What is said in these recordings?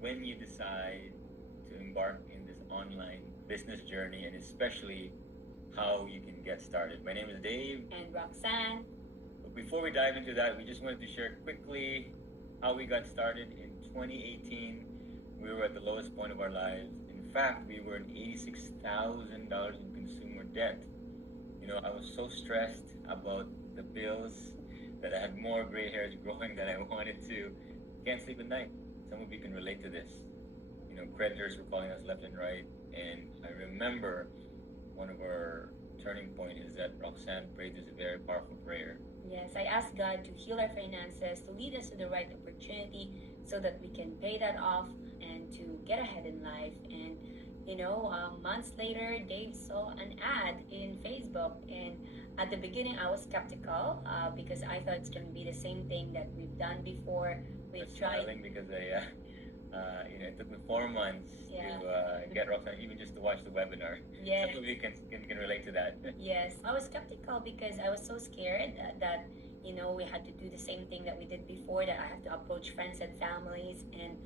when you decide to embark in this online business journey and especially how you can get started. My name is Dave. And Roxanne. But before we dive into that, we just wanted to share quickly how we got started in 2018. We were at the lowest point of our lives. In fact, we were in $86,000 in consumer debt. I was so stressed about the bills that I had more gray hairs growing than I wanted to. Can't sleep at night. Some of you can relate to this. Creditors were calling us left and right. And I remember one of our turning point is that Roxanne prayed this very powerful prayer. Yes, I asked God to heal our finances, to lead us to the right opportunity so that we can pay that off and to get ahead in life. And months later, Dave saw an ad in Facebook. And at the beginning, I was skeptical because I thought it's going to be the same thing that we've done before. We've tried. Smiling because it took me 4 months to get Roxanne, even just to watch the webinar. Yes. Some of you can relate to that. Yes, I was skeptical because I was so scared that we had to do the same thing that we did before, that I have to approach friends and families. And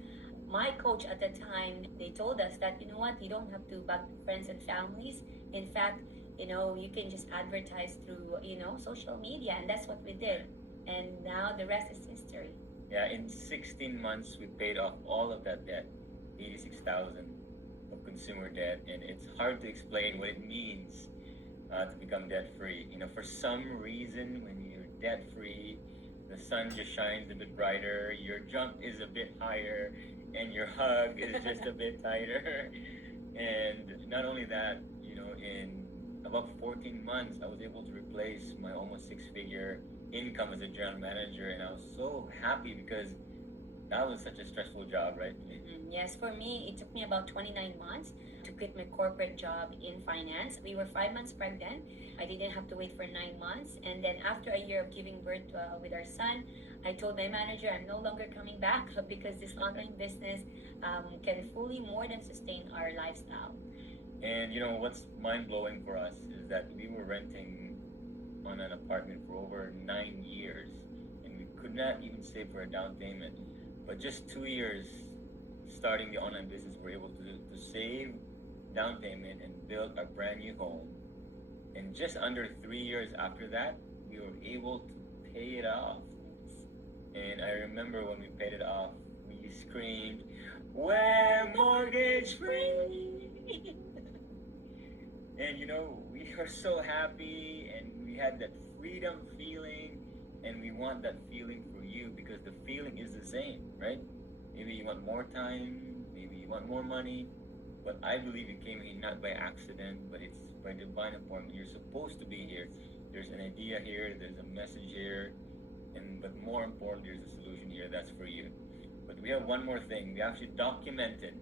my coach at the time, they told us that, you know what, you don't have to bug friends and families. In fact, you can just advertise through, social media. And that's what we did. And now the rest is history. Yeah, in 16 months, we paid off all of that debt, 86,000 of consumer debt. And it's hard to explain what it means to become debt-free. For some reason, when you're debt-free, the sun just shines a bit brighter, your jump is a bit higher, and your hug is just a bit tighter. And not only that, in about 14 months, I was able to replace my almost six-figure income as a general manager, and I was so happy because that was such a stressful job, right? Yes, for me, it took me about 29 months to quit my corporate job in finance. We were 5 months pregnant. I didn't have to wait for 9 months. And then after a year of giving birth with our son, I told my manager I'm no longer coming back because this online business can fully more than sustain our lifestyle. And what's mind blowing for us is that we were renting on an apartment for over 9 years, and we could not even save for a down payment. But just 2 years starting the online business, we're able to save down payment and build a brand new home. And just under 3 years after that, we were able to pay it off. And I remember when we paid it off, we screamed, "We're mortgage free!" And we are so happy, and we had that freedom feeling, and we want that feeling for you because the feeling is the same, right? Maybe you want more time, maybe you want more money, but I believe you came here not by accident, but it's by divine appointment. You're supposed to be here. There's an idea here, there's a message here, but more importantly, there's a solution here that's for you. But we have one more thing. We actually documented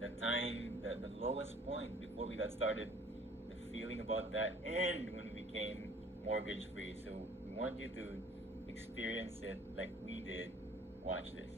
the time, the lowest point before we got started, the feeling about that, and when we became mortgage free. So we want you to experience it like we did. Watch this.